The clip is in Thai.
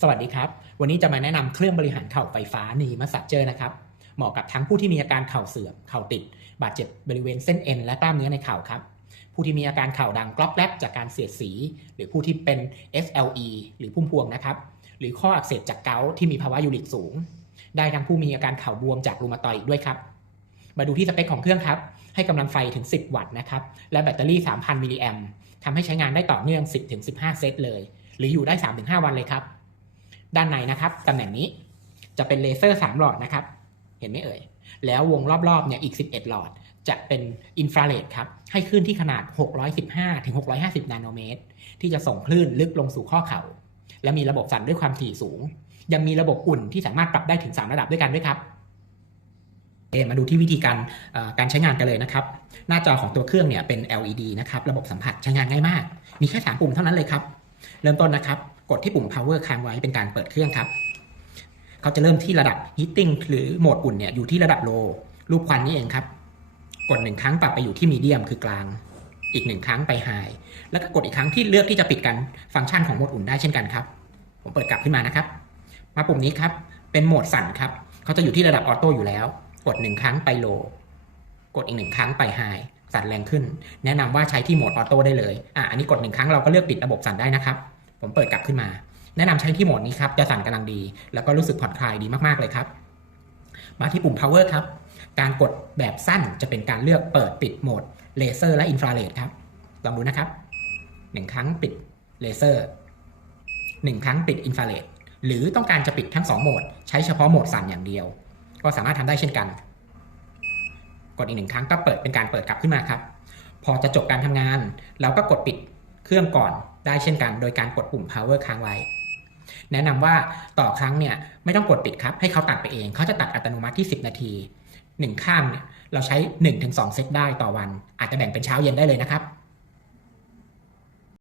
สวัสดีครับ วันนี้จะมาแนะนำเครื่องบริหารเข่าไฟฟ้านีมัสซัเจอร์นะครับเหมาะกับทั้งผู้ที่มีอาการเข่าเสื่อมเข่าติด บาดเจ็บบริเวณเส้นเอ็นและกล้ามเนื้อในเข่าครับ ผู้ที่มีอาการเข่าดังกรอบแกรบจากการเสียดสี หรือผู้ที่เป็น SLE หรือพุ่มพวงนะครับ หรือข้ออักเสบจากเกาที่มีภาวะยูริกสูง ได้ทั้งผู้มีอาการเข่าบวมจากรูมาตอยด้วยครับมาดูที่สเปคของเครื่องครับ ให้กำลังไฟถึง 10 วัตต์นะครับ และแบตเตอรี่ 3,000 มิลลิแอมป์ทำให้ใช้งานได้ต่อเนื่อง 10-15 เซตเลย หรืออยู่ได้ 3-5 วันเลยครับ ด้านในนะครับตำแหน่งนี้จะเป็นเลเซอร์ 3 หลอดนะครับ เห็นไหมเอ่ย แล้ววงรอบๆเนี่ยอีก 11 หลอด จะเป็นอินฟราเรดครับ ให้คลื่นที่ขนาด 615 ถึง 650 นาโนเมตร ที่จะส่งคลื่นลึกลงสู่ข้อเข่า และมีระบบสั่นด้วยความถี่สูง ยังมีระบบอุ่นที่สามารถปรับได้ถึง 3 ระดับด้วยกันด้วยครับเอมาดูที่วิธีการการใช้งานกันเลยนะครับ หน้าจอของตัวเครื่องเนี่ยเป็น LED นะครับ ระบบสัมผัสใช้งานง่ายมาก มีแค่ 3 ปุ่มเท่านั้นเลยครับ เริ่มต้นนะครับ ดที่ปุ่ม power ค้างไว้เป็นการเปิดเครื่องครับเขาจะเริ่มที่ระดับ heating หรือโหมดอุ่นเนี่ยอยู่ที่ระดับ low รูปควันนี่เองครับ กดหนึ่งครั้งปรับไปอยู่ที่ medium คือกลาง อีกหนึ่งครั้งไป high แล้วก็กดอีกครั้งที่เลือกที่จะปิดกันฟังก์ชันของโหมดอุ่นได้เช่นกันครับ ผมเปิดกลับขึ้นมานะครับ มาปุ่มนี้ครับเป็นโหมดสั่นครับเขาจะอยู่ที่ระดับออโต้อยู่แล้ว กดหนึ่งครั้งไป low กดอีกหนึ่งครั้งไป high สั่นแรงขึ้น แนะนำว่าใช้ที่โหมดออโต้ได้เลย อะ อันนี้กดหนึ่งครั้งเราก็เลือกปิดระบบสั่นได้นะครับ ผมเปิดกลับขึ้นมา แนะนำใช้ที่โหมดนี้ครับ จะสั่นกำลังดี แล้วก็รู้สึกผ่อนคลายดีมากๆเลยครับ มาที่ปุ่ม power ครับ การกดแบบสั้นจะเป็นการเลือกเปิดปิดโหมดเลเซอร์และอินฟราเรดครับ ลองดูนะครับหนึ่งครั้งปิดเลเซอร์หนึ่งครั้งปิดอินฟราเรดหรือต้องการจะปิดทั้ง 2 โหมด ใช้เฉพาะโหมดสั่นอย่างเดียว ก็สามารถทำได้เช่นกัน กดอีกหนึ่งครั้งก็เปิดเป็นการเปิดกลับขึ้นมาครับ พอจะจบการทำงาน เราก็กดปิดเครื่องก่อน ได้เช่นกัน โดยการกดปุ่ม power ค้างไว้ แนะนำว่าต่อครั้งเนี่ยไม่ต้องกดปิดครับ ให้เขาตัดไปเอง เขาจะตัดอัตโนมัติที่ 10 นาที 1 ข้างเนี่ยเราใช้ 1-2 เซตได้ต่อวัน อาจจะแบ่งเป็นเช้าเย็นได้เลยนะครับ